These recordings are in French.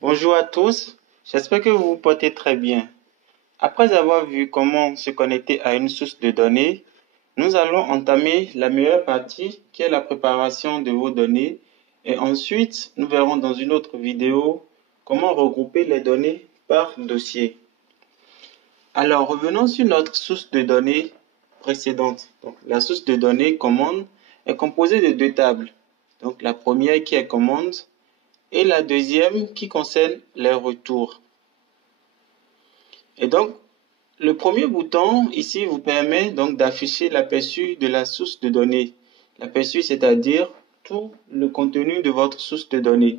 Bonjour à tous, j'espère que vous vous portez très bien. Après avoir vu comment se connecter à une source de données, nous allons entamer la meilleure partie qui est la préparation de vos données et ensuite nous verrons dans une autre vidéo comment regrouper les données par dossier. Alors revenons sur notre source de données précédente. Donc, la source de données commande est composée de deux tables. Donc la première qui est commande et la deuxième qui concerne les retours. Et donc, le premier bouton ici vous permet donc d'afficher l'aperçu de la source de données. L'aperçu, c'est-à-dire tout le contenu de votre source de données.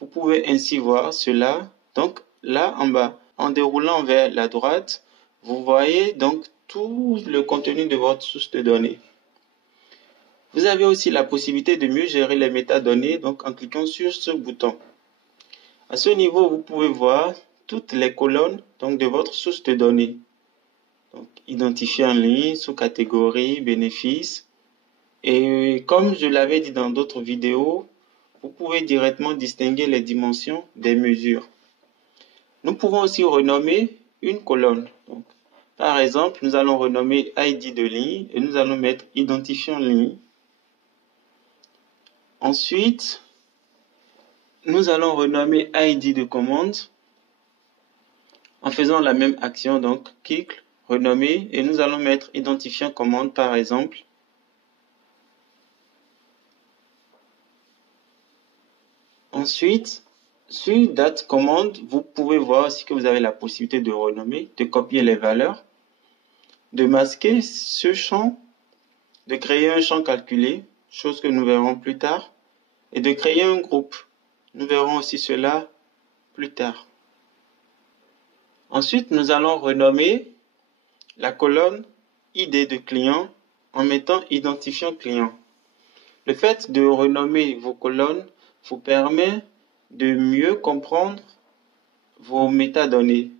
Vous pouvez ainsi voir cela. Donc, là en bas, en déroulant vers la droite, vous voyez donc tout le contenu de votre source de données. Vous avez aussi la possibilité de mieux gérer les métadonnées donc en cliquant sur ce bouton. À ce niveau, vous pouvez voir toutes les colonnes donc, de votre source de données. Donc, identifié en ligne, sous-catégorie, bénéfices. Et comme je l'avais dit dans d'autres vidéos, vous pouvez directement distinguer les dimensions des mesures. Nous pouvons aussi renommer une colonne. Donc, par exemple, nous allons renommer ID de ligne et nous allons mettre identifiant ligne. Ensuite, nous allons renommer ID de commande en faisant la même action, donc clic, renommer, et nous allons mettre identifiant commande par exemple. Ensuite, sur date commande, vous pouvez voir aussi que vous avez la possibilité de renommer, de copier les valeurs, de masquer ce champ, de créer un champ calculé, chose que nous verrons plus tard, et de créer un groupe. Nous verrons aussi cela plus tard. Ensuite, nous allons renommer la colonne ID de client en mettant identifiant client. Le fait de renommer vos colonnes vous permet de mieux comprendre vos métadonnées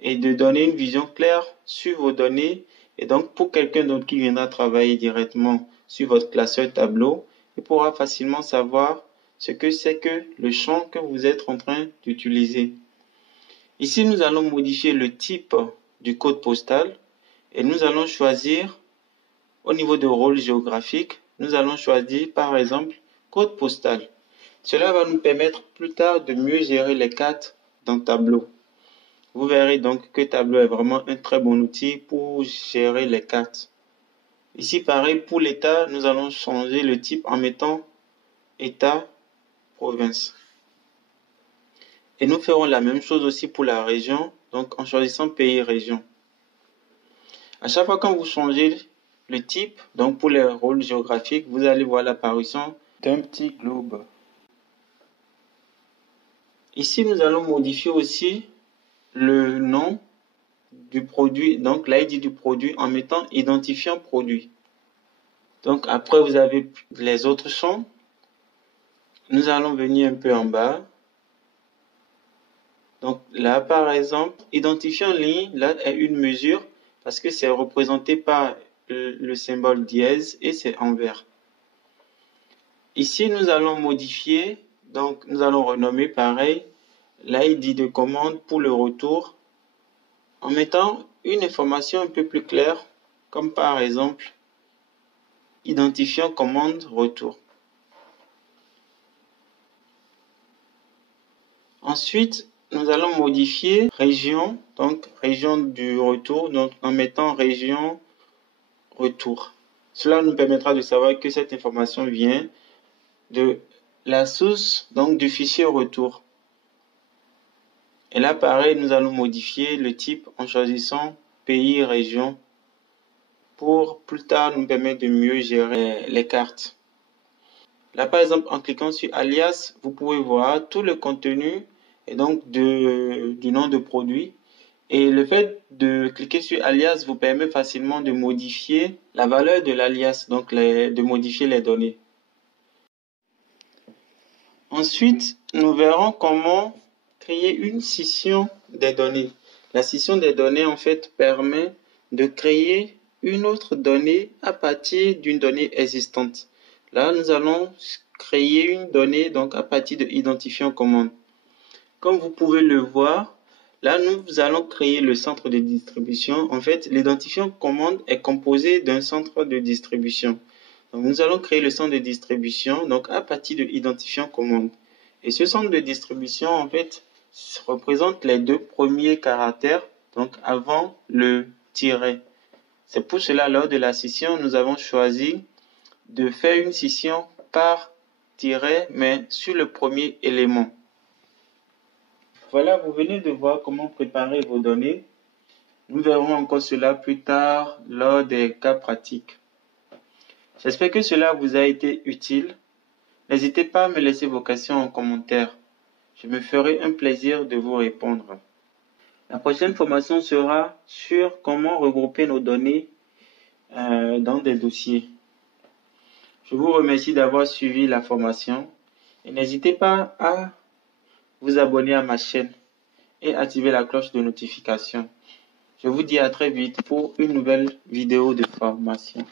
et de donner une vision claire sur vos données. Et donc, pour quelqu'un d'autre qui viendra travailler directement sur votre classeur tableau, il pourra facilement savoir ce que c'est que le champ que vous êtes en train d'utiliser. Ici, nous allons modifier le type du code postal et nous allons choisir au niveau de rôle géographique, nous allons choisir par exemple code postal. Cela va nous permettre plus tard de mieux gérer les cartes dans Tableau. Vous verrez donc que Tableau est vraiment un très bon outil pour gérer les cartes. Ici, pareil, pour l'État, nous allons changer le type en mettant État, province. Et nous ferons la même chose aussi pour la région, donc en choisissant pays, région. À chaque fois quand vous changez le type, donc pour les rôles géographiques, vous allez voir l'apparition d'un petit globe. Ici, nous allons modifier aussi le nom du produit, donc l'ID du produit en mettant identifiant produit. Donc après, vous avez les autres champs. Nous allons venir un peu en bas. Donc là, par exemple, identifiant ligne, là est une mesure parce que c'est représenté par le symbole dièse et c'est en vert. Ici, nous allons modifier, donc nous allons renommer pareil l'ID de commande pour le retour en mettant une information un peu plus claire, comme par exemple identifiant commande retour. Ensuite, nous allons modifier région, donc région du retour, donc en mettant région retour. Cela nous permettra de savoir que cette information vient de la source, donc du fichier retour. Et là, pareil, nous allons modifier le type en choisissant pays, région, pour plus tard nous permettre de mieux gérer les cartes. Là, par exemple, en cliquant sur alias, vous pouvez voir tout le contenu et donc du nom de produit. Et le fait de cliquer sur alias vous permet facilement de modifier la valeur de l'alias, donc de modifier les données. Ensuite, nous verrons comment créer une scission des données. La scission des données, en fait, permet de créer une autre donnée à partir d'une donnée existante. Là, nous allons créer une donnée donc à partir de identifiant commande. Comme vous pouvez le voir, là nous allons créer le centre de distribution. En fait, l'identifiant commande est composé d'un centre de distribution. Donc, nous allons créer le centre de distribution donc à partir de l'identifiant commande. Et ce centre de distribution, en fait, représente les deux premiers caractères, donc avant le tiret. C'est pour cela, lors de la scission, nous avons choisi de faire une scission par tiret, mais sur le premier élément. Voilà, vous venez de voir comment préparer vos données. Nous verrons encore cela plus tard lors des cas pratiques. J'espère que cela vous a été utile. N'hésitez pas à me laisser vos questions en commentaire. Je me ferai un plaisir de vous répondre. La prochaine formation sera sur comment regrouper nos données dans des dossiers. Je vous remercie d'avoir suivi la formation et n'hésitez pas à vous abonner à ma chaîne et activer la cloche de notification. Je vous dis à très vite pour une nouvelle vidéo de formation.